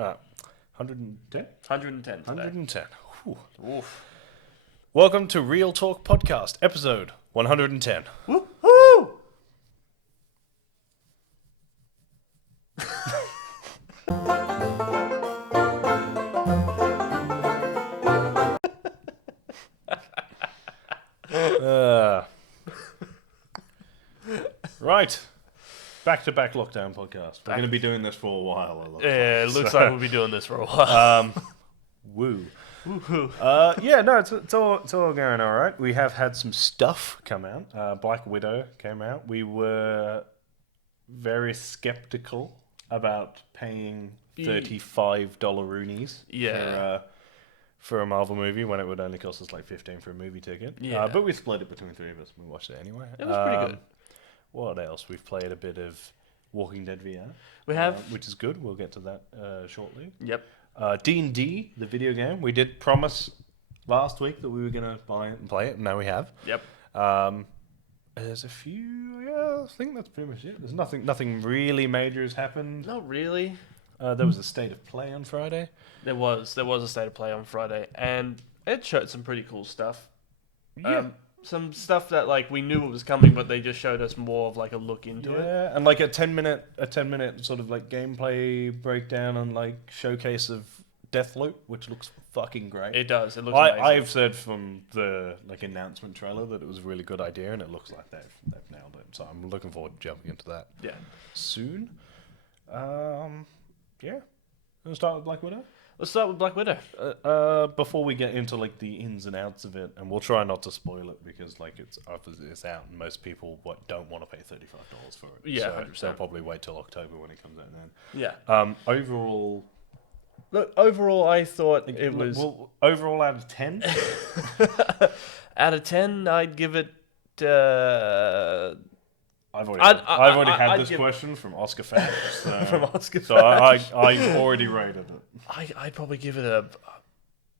110? 110 today. 110. Whew. Oof. Welcome to Real Talk Podcast, episode 110. Woohoo! Right. Back-to-back lockdown podcast. We're going to be doing this for a while. It looks like we'll be doing this for a while. Woo. Woohoo. Yeah, no, it's all going all right. We have had some stuff come out. Black Widow came out. We were very skeptical about paying $35 roonies for a Marvel movie when it would only cost us like $15 for a movie ticket. Yeah. But we split it between three of us. We watched it anyway. It was pretty good. What else? We've played a bit of Walking Dead VR. We have. Which is good. We'll get to that shortly. Yep. D&D, the video game. We did promise last week that we were going to buy it and play it, and now we have. Yep. There's a few... Yeah, I think that's pretty much it. There's nothing really major has happened. Not really. There was a State of Play on Friday. There was a State of Play on Friday, and it showed some pretty cool stuff. Yeah. Some stuff that like we knew it was coming, but they just showed us more of like a look into it. Yeah, and like a 10 minute sort of like gameplay breakdown and like showcase of Deathloop, which looks fucking great. It does. It looks amazing. I've said from the like announcement trailer that it was a really good idea, and it looks like they've nailed it. So I'm looking forward to jumping into that. Yeah. Soon. Yeah. We'll start with Black Widow. Let's start with Black Widow. Before we get into like the ins and outs of it, and we'll try not to spoil it because like it's out, and most people don't want to pay $35 for it. Yeah, so 100%. they'll probably wait till October when it comes out. Then. Yeah. Overall. Look, overall, I thought it was. Well, overall, out of 10. Out of 10, I'd give it. I've already had this question from Oscar Fat. So, From Oscar so I've already rated it. I'd probably give it a.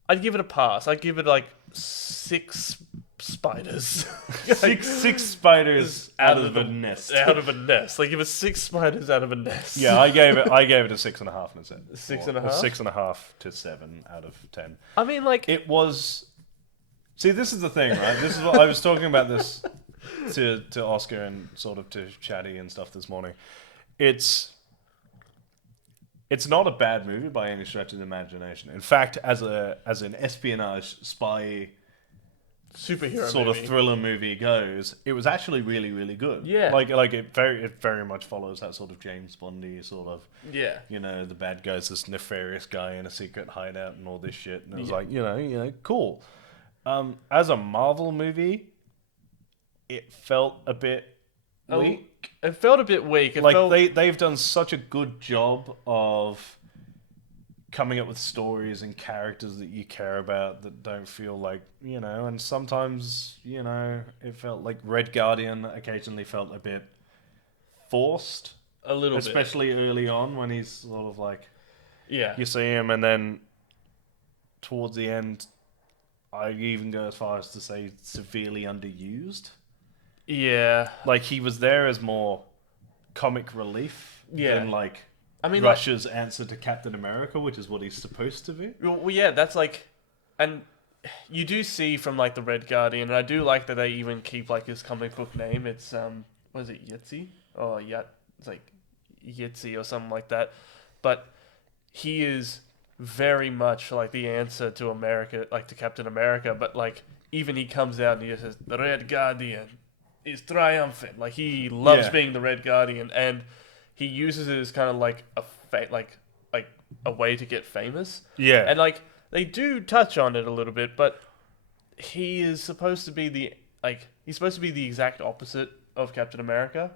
I'd give it a pass. I'd give it like 6 spiders. Six spiders out of a nest. Out of a nest. Like give it 6 spiders out of a nest. Yeah, I gave it a 6.5 and a 7. 6.5? 6.5 to 7 out of 10. I mean, like it was. See, this is the thing, right? This is what I was talking about this to Oscar and sort of to Chatty and stuff this morning. It's not a bad movie by any stretch of the imagination. In fact, as an espionage spy superhero sort movie. of thriller movie goes, it was actually really, really good. Yeah. Like it very much follows that sort of James Bondy sort of, Yeah. you know, the bad guy's this nefarious guy in a secret hideout and all this shit. And it was like, you know, cool. As a Marvel movie, it felt a bit weak. It felt a bit weak. They've done such a good job of coming up with stories and characters that you care about that don't feel like, you know, and sometimes, you know, it felt like Red Guardian occasionally felt a bit forced. A little bit. Especially early on when he's sort of like, yeah. you see him and then towards the end, I even go as far as to say severely underused. Yeah. Like he was there as more comic relief than like Russia's answer to Captain America, which is what he's supposed to be. Well, yeah, that's like, and you do see from like the Red Guardian, and I do like that they even keep like his comic book name. It's what is it, Yitzi? Oh, yeah, it's like Yitzi or something like that. But he is very much like the answer to America, like to Captain America. But like even he comes out and he just says the Red Guardian is triumphant. Like he loves being the Red Guardian, and he uses it as kind of like like a way to get famous. Yeah, and like they do touch on it a little bit, but he is supposed to be the exact opposite of Captain America,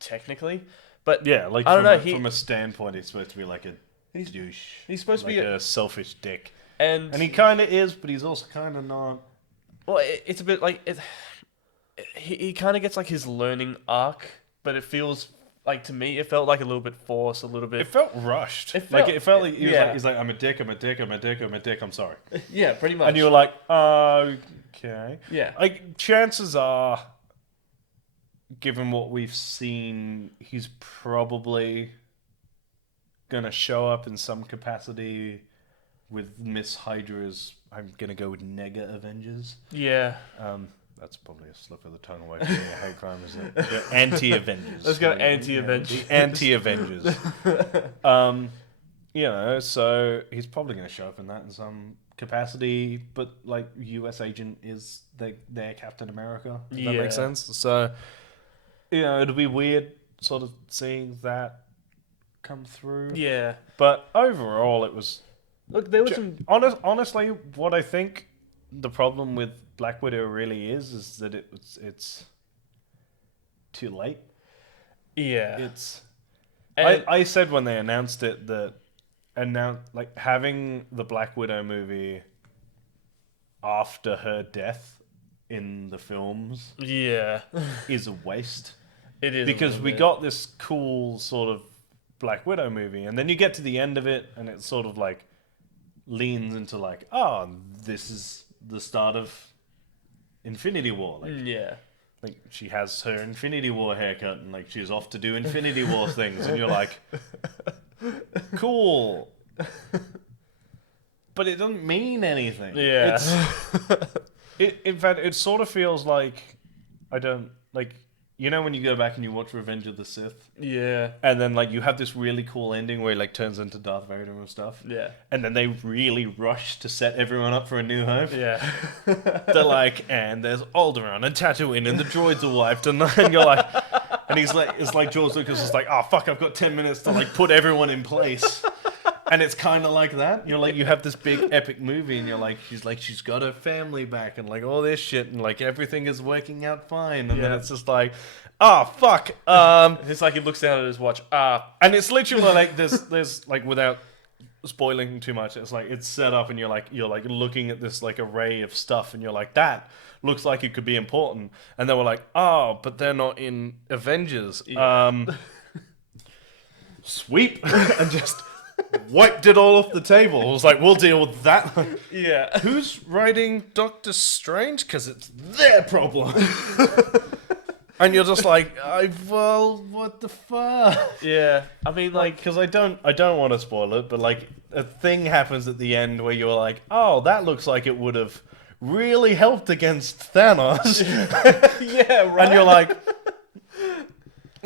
technically. But yeah, like I don't know. From a standpoint, he's supposed to be like a douche. He's supposed to be a selfish dick, and he kind of is, but he's also kind of not. Well, it's a bit like it. He kind of gets like his learning arc, but it feels like to me it felt like a little bit forced, a little bit. It felt rushed. It felt like he's like I'm a dick, I'm sorry. Yeah, pretty much. And you were like, okay. Yeah. Like chances are, given what we've seen, he's probably gonna show up in some capacity with Miss Hydra's. I'm gonna go with Nega Avengers. Yeah. That's probably a slip of the tongue away from being a hate crime, isn't it? The anti-Avengers. Let's go anti-Avengers. The anti-Avengers. So he's probably going to show up in that in some capacity, but like U.S. agent is their Captain America. Does that make sense? So, it'll be weird sort of seeing that come through. Yeah. But overall, it was... Look, there was some... Honestly, what I think the problem with Black Widow really is that it's too late. Yeah. I said when they announced it that having the Black Widow movie after her death in the films is a waste. It is, because we got this cool sort of Black Widow movie, and then you get to the end of it and it sort of like leans into like, oh, this is the start of Infinity War. Like she has her Infinity War haircut and like she's off to do Infinity War things, and you're like, cool. But it doesn't mean anything. Yeah. In fact, it sort of feels like I don't like. When you go back and you watch Revenge of the Sith? Yeah. And then, like, you have this really cool ending where he, like, turns into Darth Vader and stuff. Yeah. And then they really rush to set everyone up for A New Hope. Yeah. They're like, and there's Alderaan and Tatooine and the droids are wiped. And you're like... And he's like... It's like George Lucas is like, oh, fuck, I've got 10 minutes to, like, put everyone in place. And it's kind of like that. You're like, you have this big epic movie and you're like, she's got her family back and like all this shit and like everything is working out fine. And then it's just like, oh, fuck. It's like he looks down at his watch. And it's literally like, there's like, without spoiling too much, it's like, it's set up and you're like looking at this like array of stuff and you're like, that looks like it could be important. And then we're like, oh, but they're not in Avengers. Yeah. Sweep. And just... wiped it all off the table. I was like, we'll deal with that. Yeah. Who's writing Doctor Strange? Because it's their problem. And you're just like, what the fuck? Yeah. I mean, like... Because I don't want to spoil it, but like, a thing happens at the end where you're like, oh, that looks like it would have really helped against Thanos. Yeah, right. And you're like...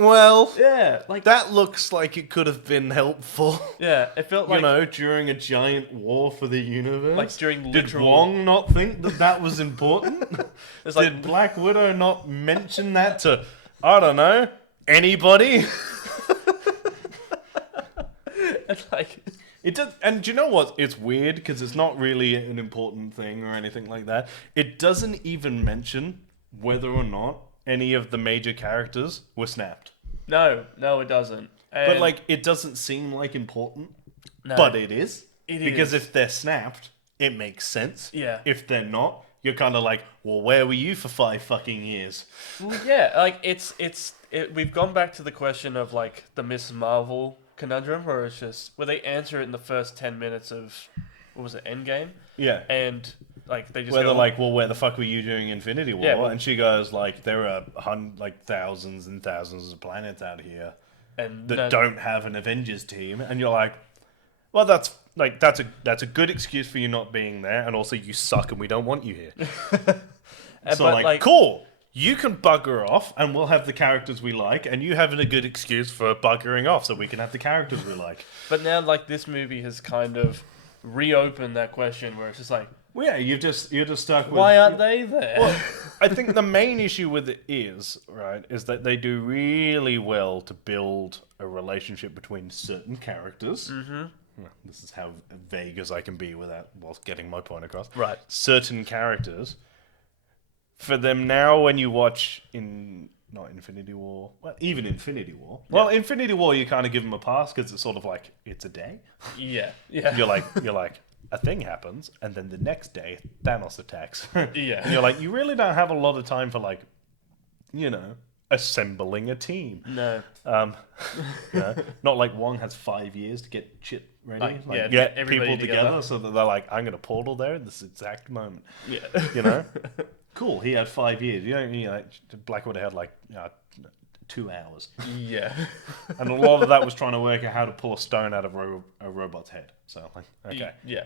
Well, yeah, like that looks like it could have been helpful. Yeah, it felt like during a giant war for the universe. Like during Did literal... Wong not think that was important? Did Black Widow not mention that to, I don't know, anybody? It's like it does, and do you know what? It's weird because it's not really an important thing or anything like that. It doesn't even mention whether or not any of the major characters were snapped. No, it doesn't. But like, it doesn't seem like important. No, but it is. Because is. if they're snapped, it makes sense. Yeah. If they're not, you're kind of like, well, where were you for 5 fucking years? Well, yeah, like we've gone back to the question of like the Miss Marvel conundrum, where it's just where they answer it in the first 10 minutes of what was it, Endgame? Yeah. And like they just where they're like, well, where the fuck were you doing Infinity War? Yeah, well, and she goes like, there are thousands and thousands of planets out here and that don't have an Avengers team, and you're like, well, that's a good excuse for you not being there, and also you suck and we don't want you here. So but like, cool. You can bugger off, and we'll have the characters we like, and you having a good excuse for buggering off, so we can have the characters we like. But now, like, this movie has kind of reopened that question, where it's just like, well, yeah, you're just stuck with... why aren't they there? Well, I think the main issue with it is that they do really well to build a relationship between certain characters. Mm-hmm. This is how vague as I can be whilst getting my point across. Right. Certain characters. For them now, when you watch not Infinity War, well, even Infinity War. Yeah. Well, Infinity War, you kind of give them a pass because it's sort of like, it's a day. Yeah. You're like, a thing happens, and then the next day, Thanos attacks. Yeah. And you're like, you really don't have a lot of time for like, assembling a team. No. Not like Wong has 5 years to get shit ready. Get people together so that they're like, I'm going to portal there at this exact moment. Yeah. Cool, he had 5 years. Black Widow had like 2 hours. Yeah. And a lot of that was trying to work out how to pull a stone out of a robot's head. So, like, okay. Yeah.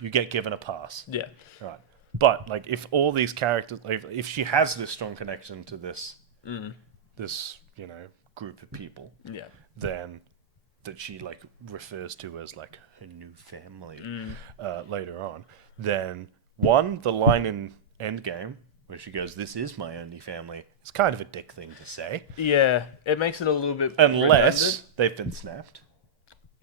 You get given a pass. Yeah. Right. But, like, if all these characters... if she has this strong connection to this... this, group of people... Yeah. Then... that she, like, refers to as, like, her new family later on, then, one, the line in Endgame, where she goes, "This is my only family," it's kind of a dick thing to say. Yeah, it makes it a little bit Unless redundant. they've been snapped.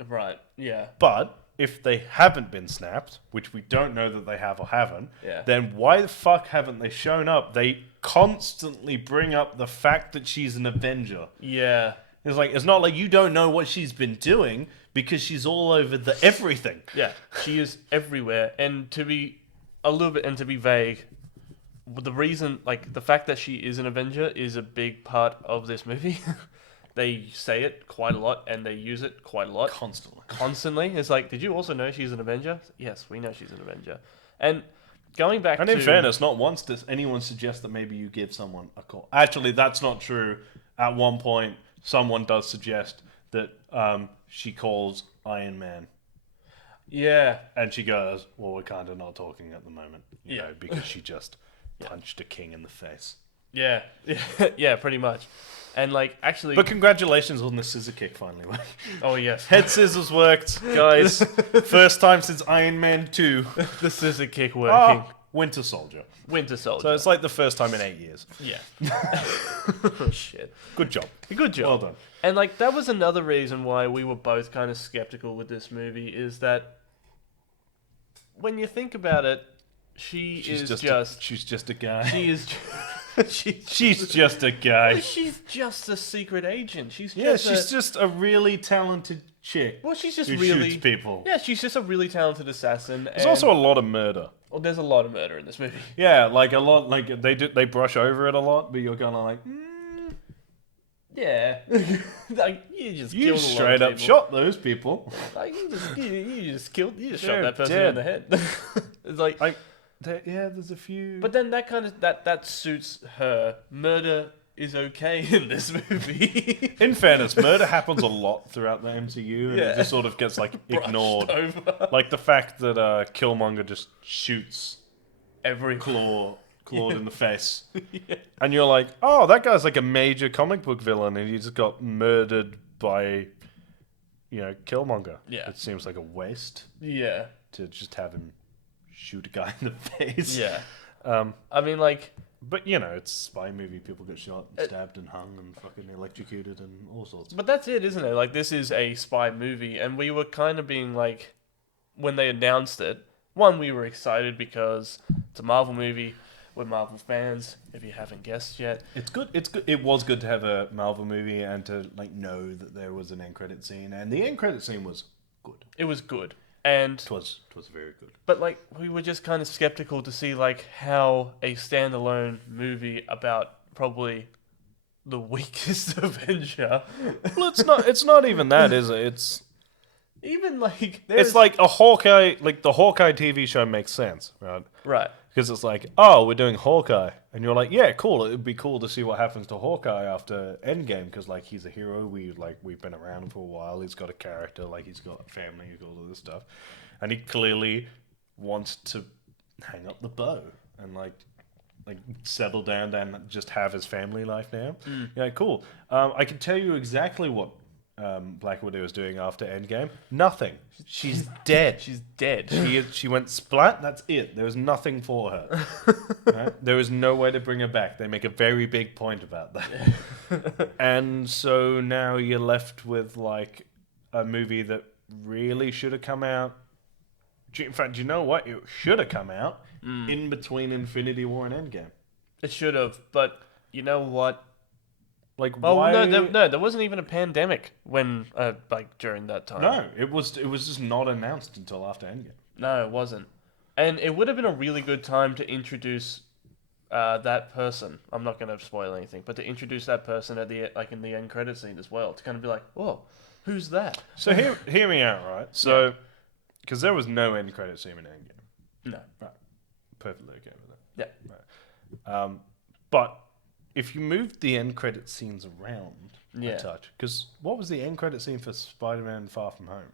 Right, yeah. But, if they haven't been snapped, which we don't know that they have or haven't, Yeah. then why the fuck haven't they shown up? They constantly bring up the fact that she's an Avenger. Yeah. It's not like you don't know what she's been doing because she's all over the everything. Yeah, she is everywhere. And to be vague, the reason, like, the fact that she is an Avenger is a big part of this movie. They say it quite a lot and they use it quite a lot. Constantly. It's like, did you also know she's an Avenger? Yes, we know she's an Avenger. And going back And in fairness, not once does anyone suggest that maybe you give someone a call. Actually, that's not true. At one point... someone does suggest that she calls Iron Man. Yeah. And she goes, "Well, we're kind of not talking at the moment." You Yeah. know, because she just punched a king in the face. Yeah. Yeah, pretty much. And, like, actually... But congratulations on the scissor kick finally working. Oh, yes. Head scissors worked, guys. First time since Iron Man 2. The scissor kick working. Winter Soldier. Winter Soldier. So it's like the first time in 8 years. Yeah. Oh, shit. Good job. Good job. Well done. And, like, that was another reason why we were both kind of skeptical with this movie, is that when you think about it, she's just a guy. She is... She's just a guy. She's just a secret agent. She's just a really talented chick. Well, she's just who really... shoots people. Yeah, she's just a really talented assassin. There's also a lot of murder. Well, there's a lot of murder in this movie. Yeah, like a lot. Like they brush over it a lot, but you're kind of like, yeah, like you you killed straight a lot up of people. shot those people. Like you just shot They're that person dead. in the head. It's like there's a few. but then that kind of that suits her. Murder is okay in this movie. In fairness, murder happens a lot throughout the MCU, and Yeah. it just sort of gets like ignored. Brushed over. Like the fact that Killmonger just shoots Every Clawed in the face. Yeah. And you're like, oh, that guy's like a major comic book villain, and he just got murdered by, Killmonger. Yeah. It seems like a waste Yeah. to just have him shoot a guy in the face. Yeah. Um, I mean, like, but it's a spy movie. People get shot, and stabbed, and hung, and fucking electrocuted, and all sorts. but that's it, isn't it? Like, this is a spy movie, and we were kind of being like, when they announced it, one, we were excited because it's a Marvel movie. We're Marvel fans, if you haven't guessed yet. It's good. It's good. It was good to have a Marvel movie and to know that there was an end credit scene, and the end credit scene was good. It was good. And It was very good. but like we were just kind of skeptical to see like how a standalone movie about probably the weakest Avenger. Well, it's not even that, is it? It's Even like it's like a Hawkeye. Like the Hawkeye TV show makes sense, right? right. Because it's like, oh, we're doing Hawkeye, and you're like, yeah, cool. It'd be cool to see what happens to Hawkeye after Endgame, because like he's a hero. We've been around for a while. He's got a character. Like he's got a family. He's got all this stuff, and he clearly wants to hang up the bow and like settle down and just have his family life now. Yeah, cool. I can tell you exactly what Black Widow is doing after Endgame. Nothing. She's dead. She's dead. She went splat. That's it. There was nothing for her. Right? There was no way to bring her back. They make a very big point about that. And so now you're left with like a movie that really should have come out. In fact, you know what? It should have come out in between Infinity War and Endgame. It should have, but you know what? Like, Oh why? no, there wasn't even a pandemic when during that time. No, it was just not announced until after Endgame. No, it wasn't. And it would have been a really good time to introduce that person. I'm not going to spoil anything, but to introduce that person at the in the end credit scene as well, to kind of be like, "Whoa, who's that?" So hear me out, right? So, because there was no end credit scene in Endgame. No. Right. Perfectly okay with that. Yeah. Right. But if you moved the end credit scenes around a touch, because what was the end credit scene for Spider-Man Far From Home?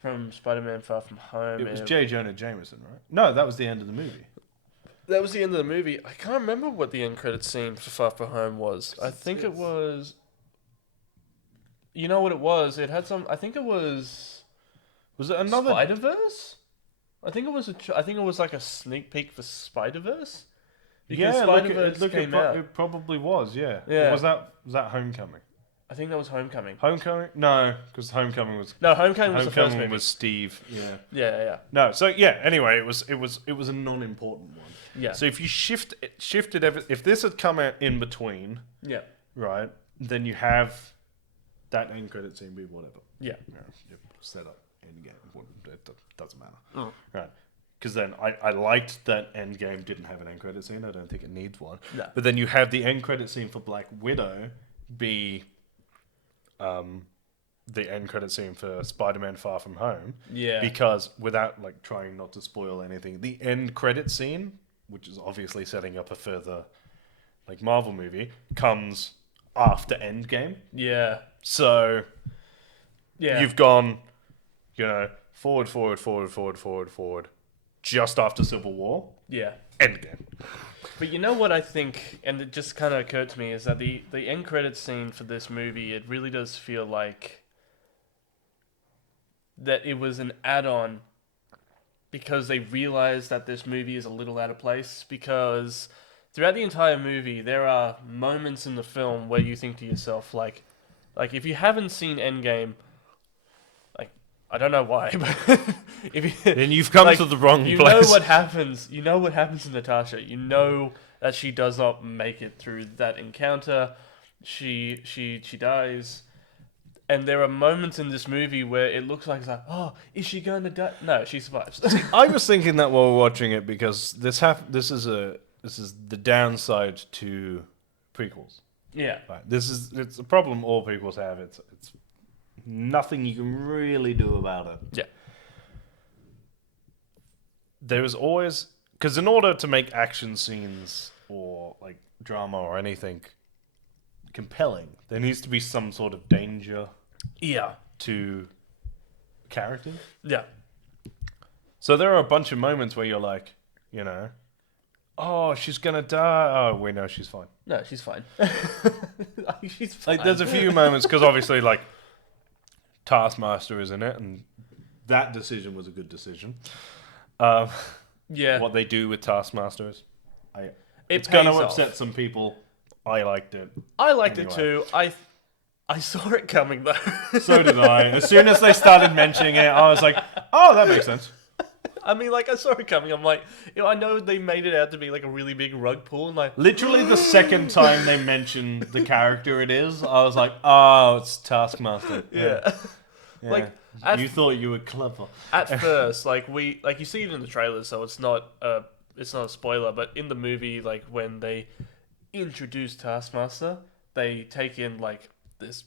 From Spider-Man Far From Home. It was J. Jonah Jameson, right? No, that was the end of the movie. That was the end of the movie. I can't remember what the end credit scene for Far From Home was. I think it was... You know what it was? It had some... I think it was... Was it another... Spider-Verse? I think it was I think it was like a sneak peek for Spider-Verse. Because Yeah, Spider-Verse came out. It probably was, yeah. Yeah. Was that Homecoming? I think that was Homecoming. Homecoming? No, because Homecoming was... No, Homecoming was the first movie. was Steve, yeah. Yeah. No, so yeah, anyway, it was a non-important one. Yeah. So if you shifted if this had come out in between, Yeah. right, then you have that end credit scene be whatever. Yeah. You set up end game. It doesn't matter. Oh. Right. Because then I liked that end game didn't have an end credit scene. I don't think it needs one. No. But then you have the end credit scene for Black Widow be the end credit scene for Spider-Man Far From Home. Yeah. Because without like trying not to spoil anything, the end credit scene, which is obviously setting up a further like Marvel movie, comes after Endgame. Yeah. So Yeah. you've gone, forward, just after Civil War, Yeah. Endgame. But you know what I think, and it just kind of occurred to me, is that the end credits scene for this movie, it really does feel like that it was an add-on because they realized that this movie is a little out of place, because throughout the entire movie, there are moments in the film where you think to yourself, like if you haven't seen Endgame, like, I don't know why, but Then you've come to the wrong you place. know what happens. You know what happens to Natasha. You know that she does not make it through that encounter. She dies. And there are moments in this movie where it looks like it's like, oh, is she going to die? No, she survives. I was thinking that while watching it because this is the downside to prequels. Yeah. Right. It's a problem all prequels have. It's nothing you can really do about it. Yeah. There is always, because in order to make action scenes or like drama or anything compelling, there needs to be some sort of danger Yeah. to characters. Yeah. So there are a bunch of moments where you're like, oh, she's gonna die. Oh, we know she's fine. No, she's fine. She's fine. Like, there's a few moments because obviously, like, Taskmaster is in it, and that decision was a good decision. Yeah. What they do with Taskmaster is, it's pays gonna off. upset some people. I liked it. I liked it Anyway. too. I saw it coming though. So did I. As soon as they started mentioning it, I was like, oh, that makes sense. I mean, like, I saw it coming. I'm like, I know they made it out to be like a really big rug pull, and like, Literally the second time they mentioned the character it is, I was like, oh, it's Taskmaster. yeah. Yeah. Like, You thought you were clever. at first, like you see it in the trailer, so it's not a spoiler. But in the movie, like when they introduce Taskmaster, they take in like this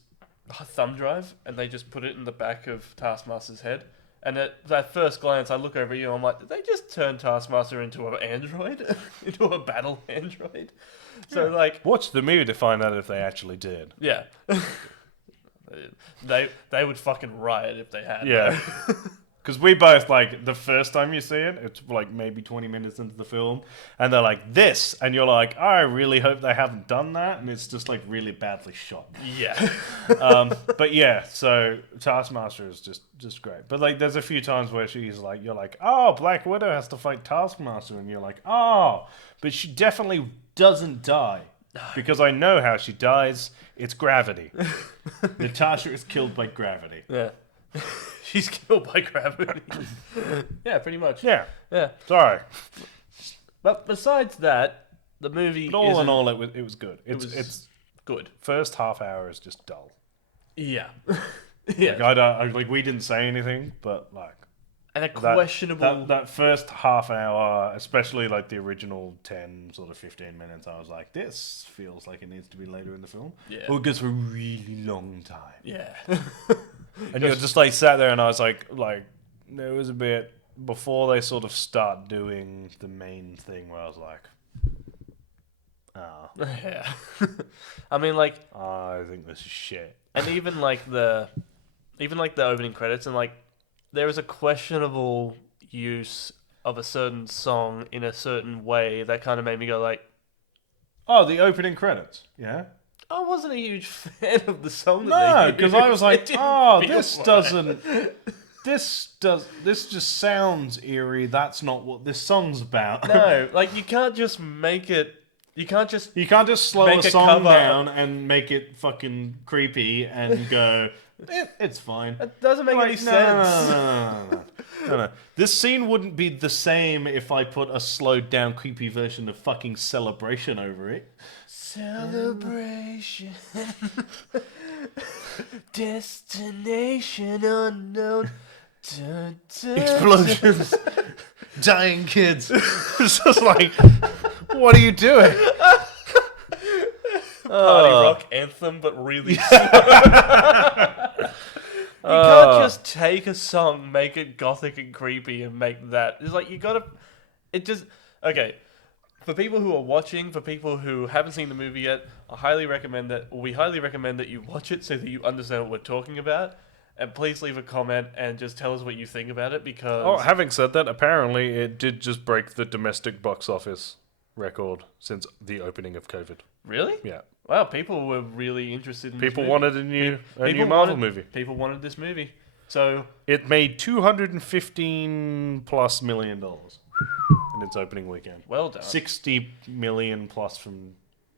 thumb drive and they just put it in the back of Taskmaster's head. And at that first glance, I look over you, I'm like, did they just turn Taskmaster into an android, into a battle android? So like, Watch the movie to find out if they actually did. yeah. They would fucking riot if they had. Yeah. Because we both, like, the first time you see it, it's like maybe 20 minutes into the film, and they're like, this, and you're like, I really hope they haven't done that, and it's just, like, really badly shot. Yeah. But yeah, so Taskmaster is just great. But, like, there's a few times where she's like, you're like, oh, Black Widow has to fight Taskmaster, and you're like, oh, but she definitely doesn't die. Because I know how she dies. It's gravity. Natasha is killed by gravity. Yeah. She's killed by gravity. Yeah, pretty much. Yeah. Yeah. Sorry. But besides that, the movie But all in isn't all, it was good. was It's good. first half hour is just dull. Yeah. Yeah. Like we didn't say anything, but like And a that, questionable... that first half hour, especially like the original 10, sort of 15 minutes, I was like, this feels like it needs to be later in the film. Yeah. Or it goes for a really long time. Yeah. And you're just like sat there and I was like, there was a bit before they sort of start doing the main thing where I was like, Ah, Yeah. I mean, like, I think this is shit. and even like the opening credits, and like there is a questionable use of a certain song in a certain way that kind of made me go like, Oh, the opening credits. Yeah. I wasn't a huge fan of the song that No, they because used. I was It like, didn't oh, feel this right. doesn't. This just sounds eerie. That's not what this song's about. No, like you can't just make it. You can't just. You can't just slow Make a a song cover. down and make it fucking creepy and go, it's fine. It doesn't make Like, any sense. No. This scene wouldn't be the same if I put a slowed down creepy version of fucking Celebration over it. Celebration. Destination unknown. Dun, dun, Explosions. Dying kids. It's just like, what are you doing? Party rock anthem, but really slow. You can't just take a song, make it gothic and creepy, and make that. It's like you gotta. It just okay. For people who are watching, for people who haven't seen the movie yet, we highly recommend that you watch it so that you understand what we're talking about. And please leave a comment and just tell us what you think about it because. Oh, having said that, apparently it did just break the domestic box office record since the opening of COVID. Really? Yeah. Wow, people were really interested in People this movie. wanted a new Marvel movie. People wanted this movie. So It made $215+ million in its opening weekend. well done. 60 million plus from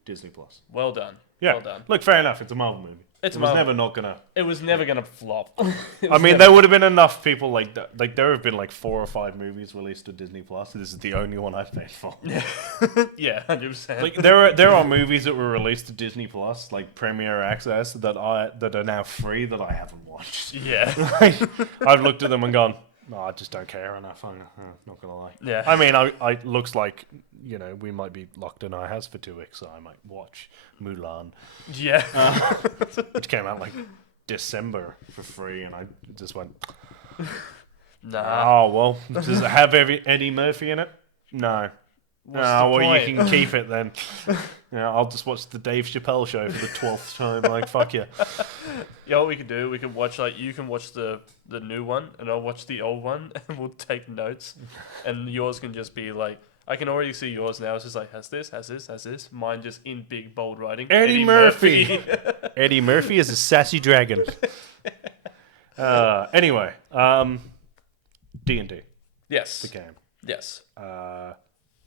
Disney Plus. Well done. Yeah. Well done. Look, fair enough. It's a Marvel movie. It's It a was Marvel- never not gonna. It was never gonna flop. I mean, there would have been enough people like that. Like there have been like 4 or 5 movies released to Disney Plus. This is the only one I've paid for. Yeah, 100%. Like there are movies that were released to Disney Plus, like Premiere Access, that are now free that I haven't watched. yeah. Like, I've looked at them and gone, no, I just don't care enough. I'm not gonna lie. Yeah. I mean, I looks like we might be locked in our house for 2 weeks, so I might watch Mulan, Yeah. which came out like December for free, and I just went, Nah. oh well, does it have Eddie Murphy in it? No. What's Oh, the well, point? you can keep it then. I'll just watch the Dave Chappelle show for the 12th time. Like, fuck you. Yeah, what we could do, we can watch you can watch the new one, and I'll watch the old one, and we'll take notes, and yours can just be like. I can already see yours now. It's just like, has this. Mine just in big, bold writing. Eddie Murphy. Eddie Murphy is a sassy dragon. Anyway, D&D, Yes. the game. Yes. A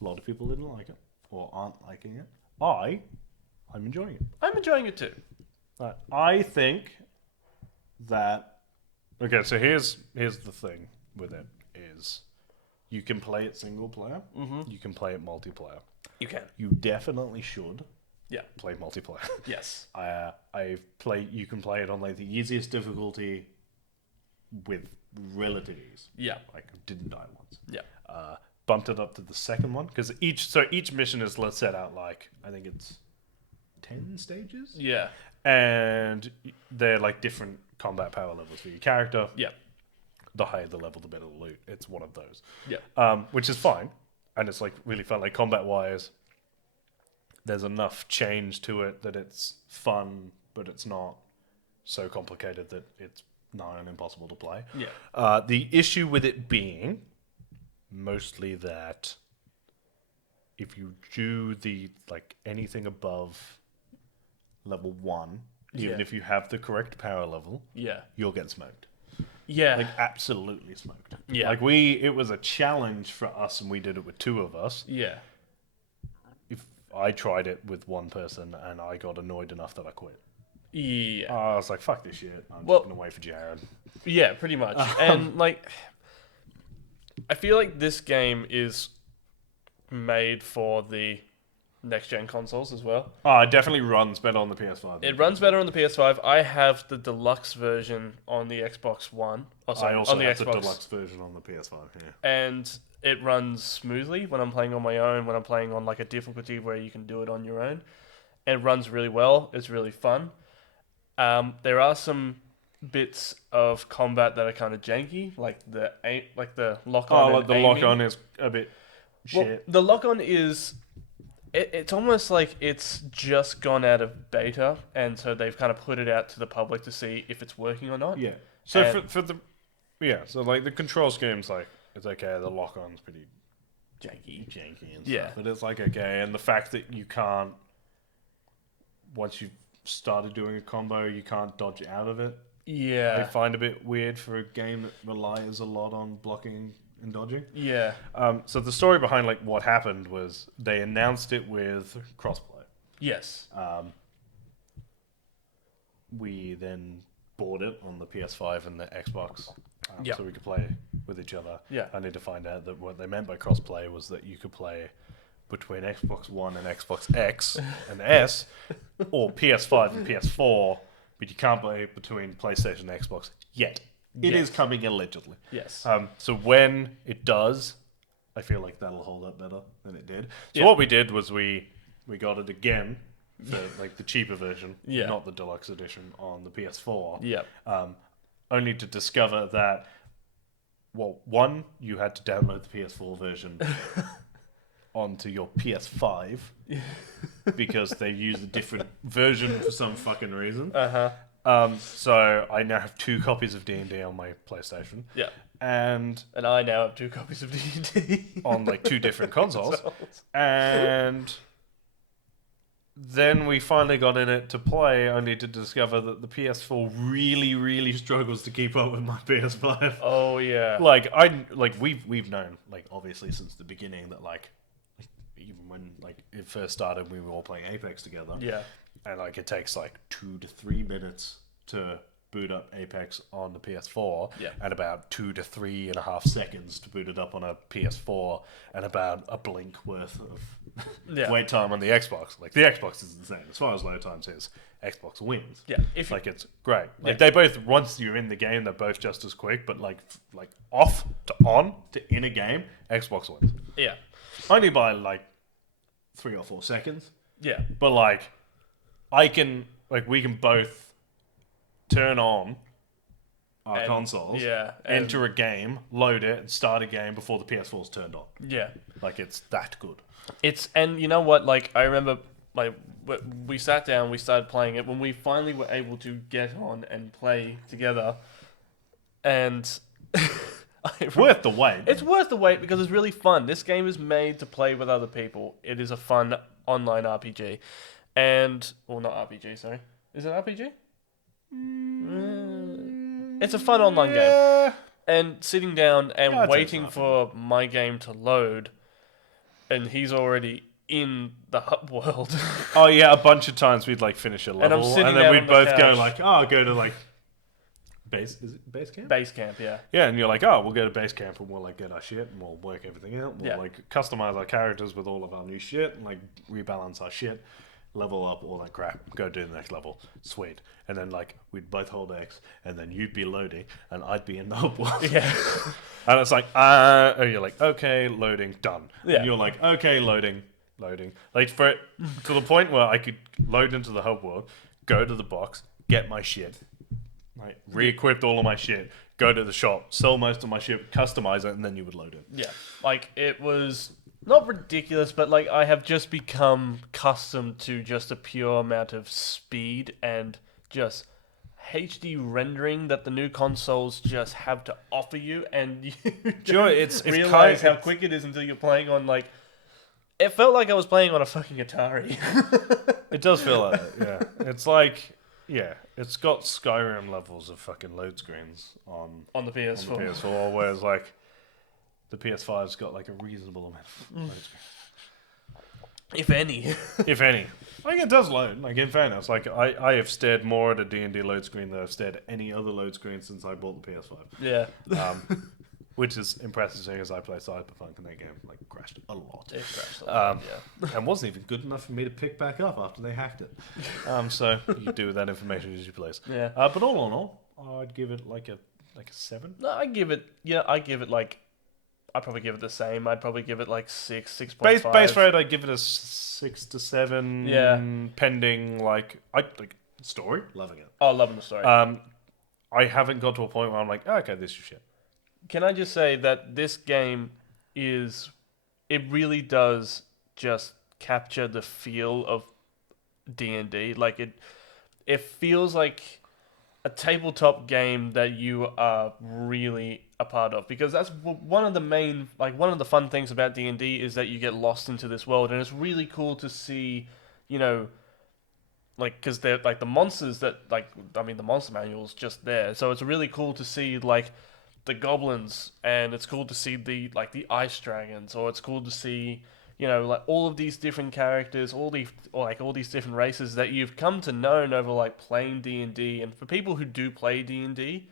lot of people didn't like it, or aren't liking it. I'm enjoying it. I'm enjoying it too. I think that... Okay, so here's the thing with it, is you can play it single player, you can play it multiplayer. You can. You definitely should Yeah. play multiplayer. Yes. You can play it on like the easiest difficulty with relative ease. Yeah. Like didn't die once. Yeah. Bumped it up to the second one because each mission is set out like I think it's 10 stages. Yeah. And they're like different combat power levels for your character. Yeah. The higher the level, the better the loot. It's one of those. Yeah. Which is fine, and it's like really fun. Like combat wise, there's enough change to it that it's fun, but it's not so complicated that it's nigh on impossible to play. Yeah. The issue with it being mostly that if you do the like anything above level 1, even Yeah. if you have the correct power level, Yeah. you'll get smoked. Yeah. Like absolutely smoked. Yeah. Like it was a challenge for us, and we did it with 2 of us. Yeah. If I tried it with 1 person and I got annoyed enough that I quit. Yeah. I was like, fuck this shit. I'm Well- just gonna wait for Jared. Yeah, pretty much. And like I feel like this game is made for the next gen consoles as well. Oh, it definitely runs better on the PS5. It runs better on the PS5. I have the deluxe version on the Xbox One. Oh, sorry, I also on the have Xbox. the deluxe version on the PS5 here. And it runs smoothly when I'm playing on my own, when I'm playing on like a difficulty where you can do it on your own. It runs really well. It's really fun. There are some bits of combat that are kind of janky, like the lock on. Oh, like the lock on is a bit Well, shit. the lock on is It's almost like it's just gone out of beta, and so they've kind of put it out to the public to see if it's working or not. Yeah. So And- for the so like the control scheme's like it's okay. The lock on's pretty janky and Yeah. stuff, but it's like okay. And the fact that you can't once you've started doing a combo, you can't dodge out of it. I Yeah. find a bit weird for a game that relies a lot on blocking and dodging. Yeah. So the story behind like what happened was they announced it with crossplay. Yes. We then bought it on the PS5 and the Xbox, Yep. so we could play with each other. Yeah. I need to find out that what they meant by crossplay was that you could play between Xbox One and Xbox X and S, or PS5 and PS4, but you can't play between PlayStation and Xbox yet. It is Yes. coming allegedly. Yes. So when it does, I feel like that'll hold up better than it did. So Yeah. what we did was we got it again for like the cheaper version, Yeah. not the deluxe edition on the PS4. Yep. Only to discover that, well, one, you had to download the PS4 version onto your PS5 because they use a different version for some fucking reason. So I now have 2 copies of D&D on my PlayStation. Yeah. And I now have 2 copies of D&D on like 2 different consoles. And then we finally got in it to play, only to discover that the PS4 really, really struggles to keep up with my PS5. Oh yeah. We've known like obviously since the beginning that like even when like it first started, we were all playing Apex together. Yeah. And like it takes like 2 to 3 minutes to boot up Apex on the PS4, Yeah. and about 2 to 3.5 seconds to boot it up on a PS4, and about a blink worth of Yeah. wait time on the Xbox. Like the Xbox is insane as far as load times is. Xbox wins. Yeah. If you, Like it's great. Like Yeah. they both once you're in the game, they're both just as quick. But like off to on to in a game, Xbox wins. yeah. Only by like 3 or 4 seconds. Yeah. But like we can both turn on our And- consoles, Yeah. and- enter a game, load it, and start a game before the PS4's turned on. Yeah. Like it's that good. And you know what? Like I remember, like we sat down, we started playing it when we finally were able to get on and play together, and Worth the wait. it's worth the wait because it's really fun. This game is made to play with other people. It is a fun online RPG, and not RPG. Sorry, is it RPG? It's a fun online game. Yeah. And sitting down and Yeah, I'd say waiting it's for my game to load, and he's already in the hub world. Oh yeah, a bunch of times we'd like finish a level, I'm sitting and there then on we'd the both go couch. like, "Oh, go to like base. Is it base camp? Base camp, yeah. Yeah, and you're like, "Oh, we'll go to base camp and we'll like get our shit and we'll work everything out. We'll Yeah. like customize our characters with all of our new shit and like rebalance our shit, level up all that crap. Go do the next level. Sweet." And then like we'd both hold X, and then you'd be loading, and I'd be in the hub world. Yeah. And it's like, you're like, okay, loading, done. Yeah. And you're like, okay, loading. Like for it to the point where I could load into the hub world, go to the box, get my shit, like re-equipped all of my shit, go to the shop, sell most of my shit, customize it, and then you would load it. Yeah. Like, it was not ridiculous, but like, I have just become accustomed to just a pure amount of speed and just HD rendering that the new consoles just have to offer you, and you Sure, don't it's realize kind- how quick it is until you're playing on like. It felt like I was playing on a fucking Atari. It does feel like that, yeah. It's like, yeah, it's got Skyrim levels of fucking load screens on on the the PS4. PS4, whereas like the PS5's got like a reasonable amount of load screens. If any. If any. Like it does load. Like in fairness, like I have stared more at a D&D load screen than I've stared at any other load screen since I bought the PS5. Yeah. Which is impressive seeing as I play Cyberpunk and that game like crashed a lot. It crashed a lot, yeah. And wasn't even good enough for me to pick back up after they hacked it. So you do with that information as you please. Yeah. But all in all, I'd give it like a 7. No, I give it like, I'd probably give it the same. I'd probably give it like 6.5. Base rate, I'd give it a 6 to 7. Yeah. Pending like story, loving it. Oh, loving the story. I haven't got to a point where I'm like, oh, okay, this is shit. Can I just say that this game it really does just capture the feel of D&D. Like it feels like a tabletop game that you are really a part of, because that's one of the main, like one of the fun things about D&D is that you get lost into this world, and it's really cool to see, you know, like, because they're like the monsters that, like, I mean, the monster manual's just there, so it's really cool to see like the goblins, and it's cool to see the like the ice dragons, or it's cool to see, you know, like all of these different characters, all these different races that you've come to know over like playing D&D. And for people who do play D&D,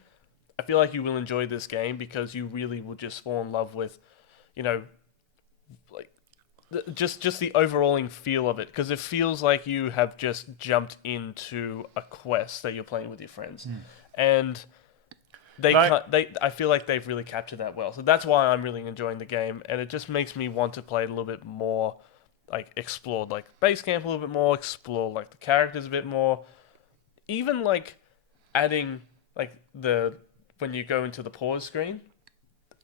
I feel like you will enjoy this game because you really will just fall in love with, you know, like just the overalling feel of it, because it feels like you have just jumped into a quest that you're playing with your friends. And I feel like they've really captured that well. So that's why I'm really enjoying the game, and it just makes me want to play it a little bit more, like explore like base camp a little bit more, explore like the characters a bit more, even like adding like the when you go into the pause screen,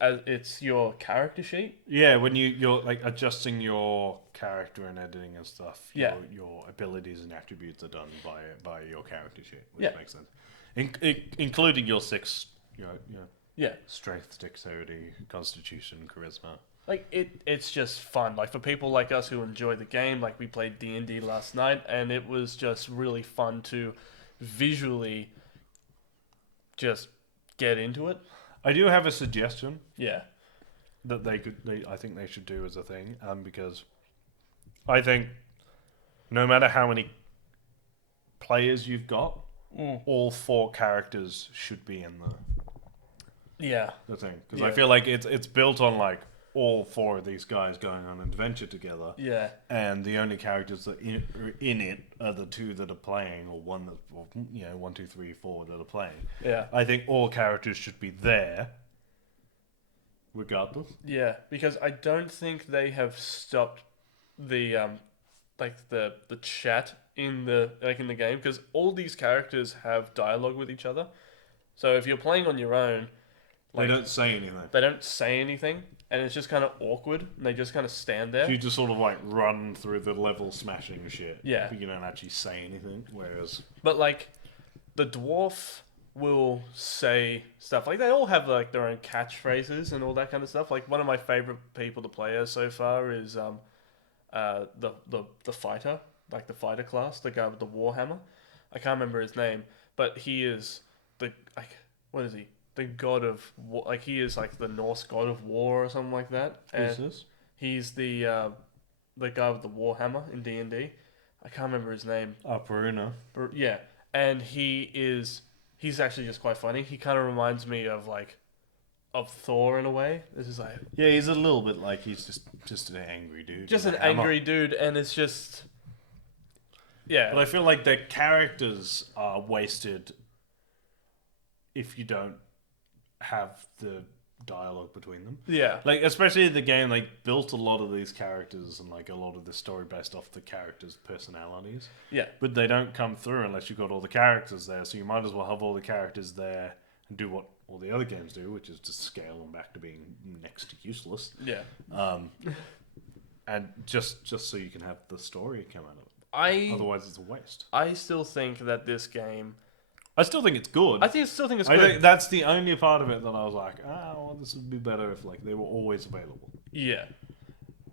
as it's your character sheet. Yeah, when you're like adjusting your character and editing and stuff, Yeah. your abilities and attributes are done by your character sheet, which Yeah. makes sense. Including your six, your Yeah. strength, dexterity, constitution, charisma. Like it's just fun. Like for people like us who enjoy the game, like we played D&D last night, and it was just really fun to visually just get into it. I do have a suggestion Yeah. that I think they should do as a thing, because I think no matter how many players you've got, all 4 characters should be in Yeah. the thing, because Yeah. I feel like it's built on like all 4 of these guys going on an adventure together, Yeah. and the only characters that are in it are the 2 that are playing, or 1, 2, 3, 4 that are playing. Yeah. I think all characters should be there, regardless. Yeah, because I don't think they have stopped the the chat in the game, because all these characters have dialogue with each other. So if you're playing on your own, They like don't say anything. they don't say anything, and it's just kind of awkward, and they just kind of stand there. You just sort of like run through the level smashing shit. Yeah. But you don't actually say anything. Whereas But like the dwarf will say stuff, like they all have like their own catchphrases and all that kind of stuff. Like one of my favorite people to play as so far is the fighter, like the fighter class, the guy with the warhammer. I can't remember his name, but he is the like what is he? The god of war, like he is like the Norse god of war or something like that. who's this? He's the guy with the warhammer in D&D. I can't remember his name. Peruna. But yeah, and he's actually just quite funny. He kind of reminds me of of Thor in a way. This is like Yeah, he's a little bit like he's just an angry dude. just with an a hammer. angry dude, and it's just yeah. But I feel like their characters are wasted if you don't have the dialogue between them. Yeah. Like, especially the game, like, built a lot of these characters and, like, a lot of the story based off the characters' personalities. Yeah. But they don't come through unless you've got all the characters there, so you might as well have all the characters there and do what all the other games do, which is just scale them back to being next to useless. Yeah. And just so you can have the story come out of it. Otherwise, it's a waste. I still think that this game... I still think it's good. I still think it's I good. think that's the only part of it that I was like, well, this would be better if like they were always available. Yeah.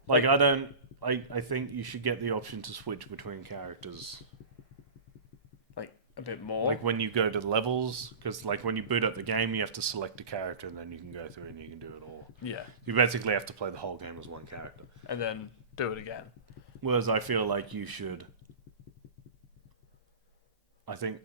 Like I think you should get the option to switch between characters. Like, a bit more. Like when you go to the levels, because like when you boot up the game, you have to select a character and then you can go through and you can do it all. Yeah. You basically have to play the whole game as one character. And then do it again. Whereas I feel like you should... I think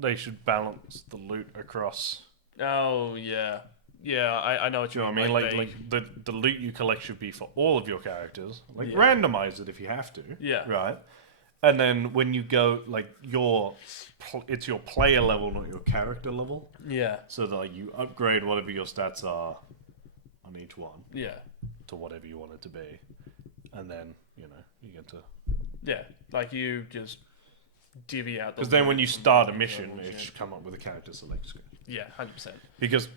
they should balance the loot across. Oh, yeah. Yeah, I know what Do you you know mean. what I mean? Like the loot you collect should be for all of your characters. Like Yeah. randomize it if you have to. Yeah. Right. And then when you go, like it's your player level, not your character level. Yeah. So that like, you upgrade whatever your stats are on each one Yeah. to whatever you want it to be, and then you get to. Yeah. Like you just divvy out the... Because then when you start a mission, it should come up with a character select screen. Yeah, 100%. Because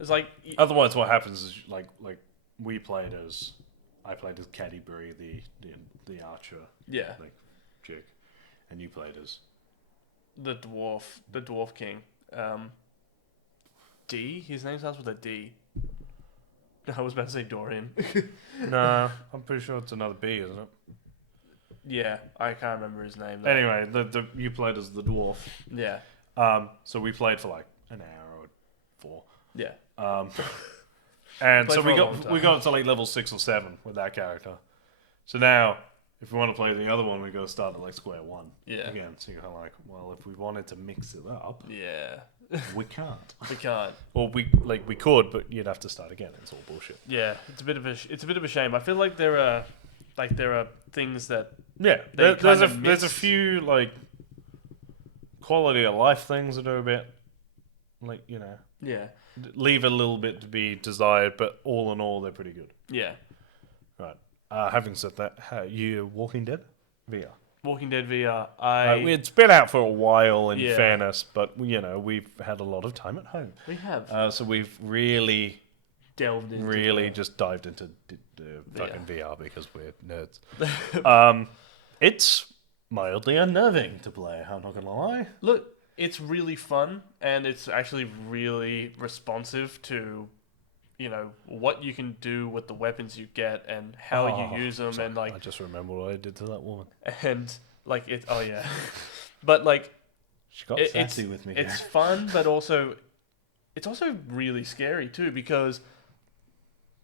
It's like... otherwise, what happens is like we played as I played as Caddybury, the archer, Yeah, like chick, and you played as. the dwarf king. D. His name starts with a D. I was about to say Dorian. No, I'm pretty sure it's another B, isn't it? Yeah, I can't remember his name. Though. Anyway, you played as the dwarf. Yeah. So we played for like an hour or 4. Yeah. And Played so for a long we time. got to like level 6 or 7 with that character. So now, if we want to play the other one, we got to start at like square 1 Yeah. again. So you're kind of like, well, if we wanted to mix it up, Yeah. we can't. We can't. Or we could, but you'd have to start again. It's all bullshit. Yeah, it's a bit of a shame. I feel like there are things that Yeah, They there's kind of a mix. few like quality of life things that are a bit like yeah leave a little bit to be desired, but all in all, they're pretty good. yeah. Right. Having said that, you Walking Dead VR. Walking Dead VR. It's been out for a while, in Yeah. fairness, but we've had a lot of time at home, We have so we've really delved into just dived into fucking VR because we're nerds. the- It's mildly unnerving to play. I'm not gonna lie. Look, it's really fun and it's actually really responsive to what you can do with the weapons you get and how you use them Sorry, and like I just remember what I did to that woman. and like it. Oh yeah, but like She got it's sassy with me. it's fun, but also it's also really scary too because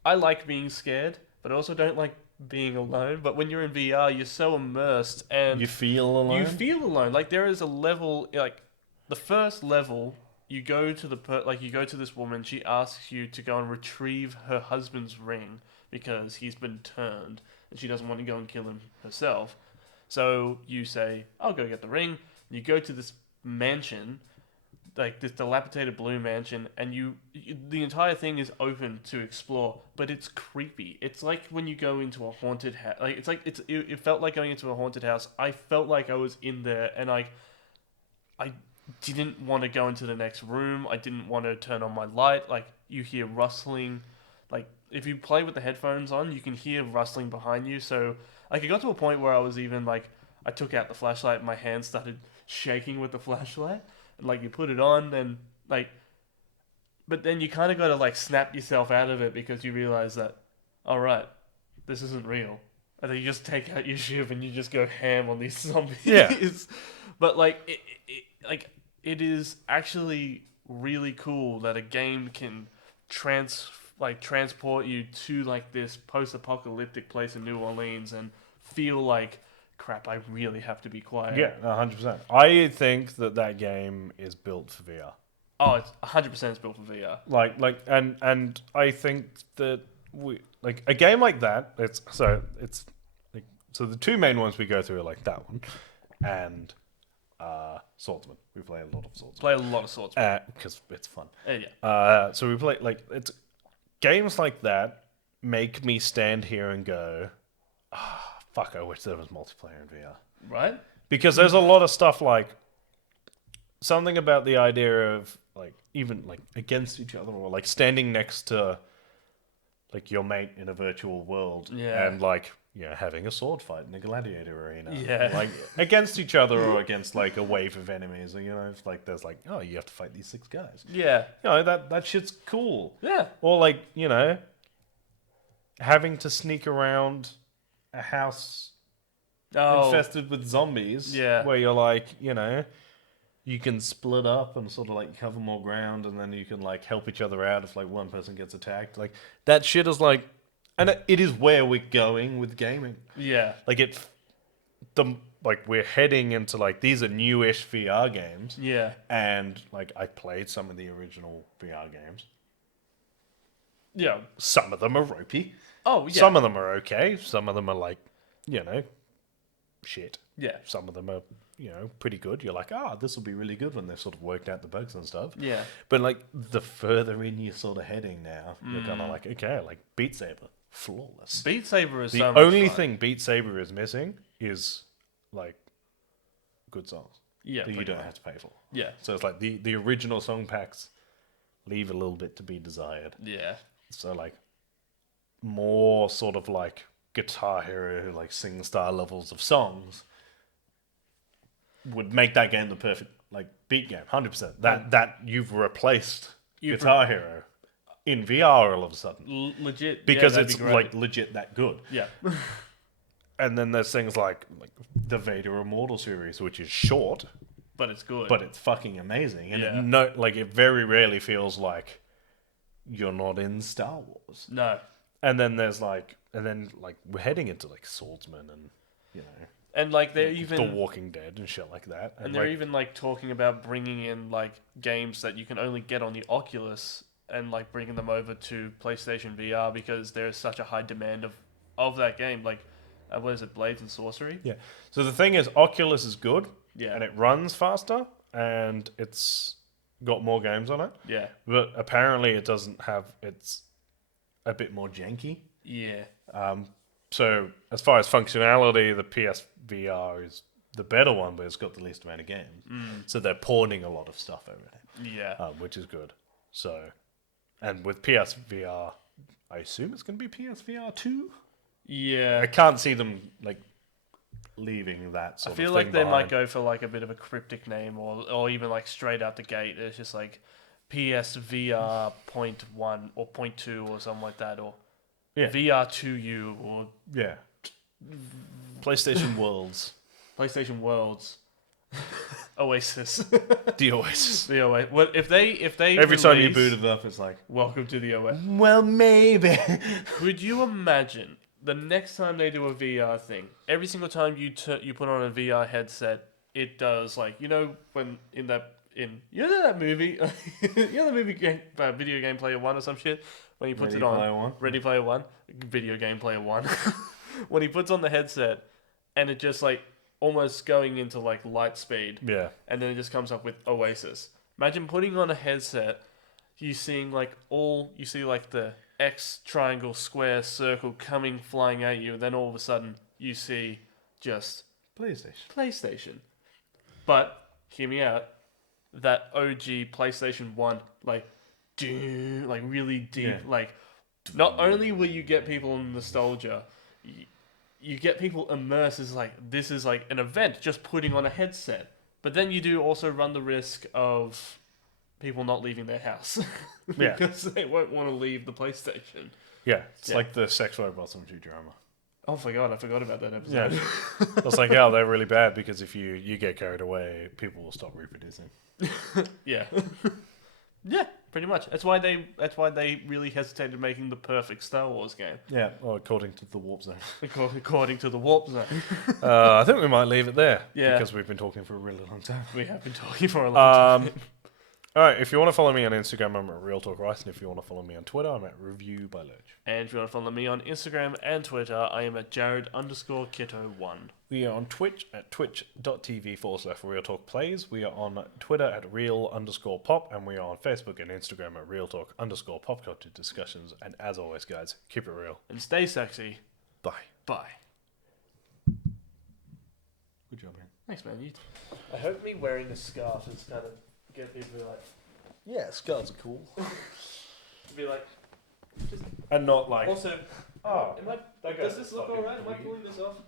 I like being scared, but I also don't like being alone. But when you're in VR, you're so immersed and You feel alone. you feel alone. Like there is a level, like the first level, you go to you go to this woman. She asks you to go and retrieve her husband's ring because he's been turned and she doesn't want to go and kill him herself. So you say, "I'll go get the ring." You go to this mansion, like this dilapidated blue mansion, and the entire thing is open to explore, but it's creepy. It's like when you go into a haunted house. Like it felt like going into a haunted house. I felt like I was in there, and I didn't want to go into the next room. I didn't want to turn on my light. Like you hear rustling, like if you play with the headphones on, you can hear rustling behind you. So like it got to a point where I was even like I took out the flashlight, and my hand started shaking with the flashlight. And like you put it on, and like, but then you kind of got to like snap yourself out of it because you realize that, all right, this isn't real. And then you just take out your shiv and you just go ham on these zombies. Yeah. But like it is actually really cool that a game can transport you to like this post-apocalyptic place in New Orleans and feel like crap. I really have to be quiet. Yeah, 100%. I think that game is built for VR. Oh, it's 100% built for VR. And I think that we like a game like that. It's like so the two main ones we go through are like that one and Swordsman. We play a lot of Swordsman. Play a lot of Swordsman. Because it's fun. Yeah. So we play like it's games like that make me stand here and go, fuck, I wish there was multiplayer in VR. Right? Because there's a lot of stuff like something about the idea of like even like against each other or like standing next to like your mate in a virtual world and like having a sword fight in a gladiator arena. Yeah. Like against each other or against like a wave of enemies. Or, it's like there's like, oh, you have to fight these 6 guys. Yeah. That shit's cool. Yeah. Or like, having to sneak around a house infested with zombies. Yeah. Where you're like, you can split up and sort of like cover more ground and then you can like help each other out if like one person gets attacked. Like that shit is like, and it is where we're going with gaming. Yeah. Like we're heading into like, these are newish VR games. Yeah. And like I played some of the original VR games. Yeah. Some of them are ropey. Oh, yeah. Some of them are okay. Some of them are like, shit. Yeah. Some of them are, pretty good. You're like, this will be really good when they've sort of worked out the bugs and stuff. Yeah. But like the further in you're sort of heading now, you're kind of like, okay, like Beat Saber, flawless. Beat Saber is The so much only fun. thing Beat Saber is missing is like good songs Yeah. that you pretty don't much. have to pay for. Yeah. So it's like the original song packs leave a little bit to be desired. Yeah. So like more sort of like Guitar Hero, like SingStar levels of songs, would make that game the perfect like beat game. 100%. That you've replaced Guitar Hero in VR all of a sudden legit, because that'd it's be great. like legit that good. Yeah. And then there's things like the Vader Immortal series, which is short, but it's good. but it's fucking amazing. And Yeah. it very rarely feels like you're not in Star Wars. No. And then we're heading into like Swordsman and and like they're even The Walking Dead and shit like that. And they're even like talking about bringing in like games that you can only get on the Oculus and like bringing them over to PlayStation VR because there's such a high demand of that game. Like, what is it, Blades and Sorcery? Yeah. So the thing is, Oculus is good. Yeah. And it runs faster, and it's got more games on it. Yeah. But apparently, it doesn't have. It's a bit more janky. Yeah. So as far as functionality, the PSVR is the better one, but it's got the least amount of games. So they're porting a lot of stuff over there. Yeah. Which is good. So, and with PSVR, I assume it's going to be PSVR 2? Yeah. I can't see them, like, leaving that sort of thing I feel like they behind. might go for, like, a bit of a cryptic name or even, like, straight out the gate. It's just, like, PSVR point 1 or point 2 or something like that. Or VR2U or... Yeah. PlayStation Worlds. PlayStation Worlds. Oasis. The Oasis. The Oasis. Well, if they Every time you boot it up, it's like, welcome to the Oasis. well, maybe. Could you imagine the next time they do a VR thing? Every single time you put on a VR headset, it does like when you know that movie, the movie game, Video Game Player One or some shit. When he puts Ready it on, Player One? Ready Player One, Video Game Player One. When he puts on the headset, and it just like almost going into like light speed. Yeah. And then it just comes up with Oasis. Imagine putting on a headset, you see like the X, triangle, square, circle coming flying at you, and then all of a sudden you see just PlayStation. But hear me out, that OG PlayStation 1 like really deep, like not only will you get people in nostalgia, you get people immersed as like this is like an event just putting on a headset, but then you do also run the risk of people not leaving their house because they won't want to leave the PlayStation. Yeah, it's like the sex robots from Futurama. Oh my god, I forgot about that episode. Yeah. It's like, they're really bad because if you get carried away, people will stop reproducing. Yeah. Yeah, pretty much. That's why they really hesitated making the perfect Star Wars game. Yeah, well, according to the Warp Zone. According to the Warp Zone. I think we might leave it there. Yeah. Because we've been talking for a really long time. We have been talking for a long time. Alright, if you want to follow me on Instagram, I'm at Real Talk Rice, and if you want to follow me on Twitter, I'm at Review by Lurch. And if you want to follow me on Instagram and Twitter, I am at Jared_Kitto1. We are on Twitch at twitch.tv/Real Talk Plays. We are on Twitter at Real_Pop, and we are on Facebook and Instagram at Real Talk_Pop Culture Discussions. And as always, guys, keep it real. And stay sexy. Bye. Bye. Good job, man. Thanks, man. I hope me wearing a scarf is kind of get people like... Yeah, scarves are cool. Be like... And not like... Also... Oh, does this look alright? Am I pulling this off?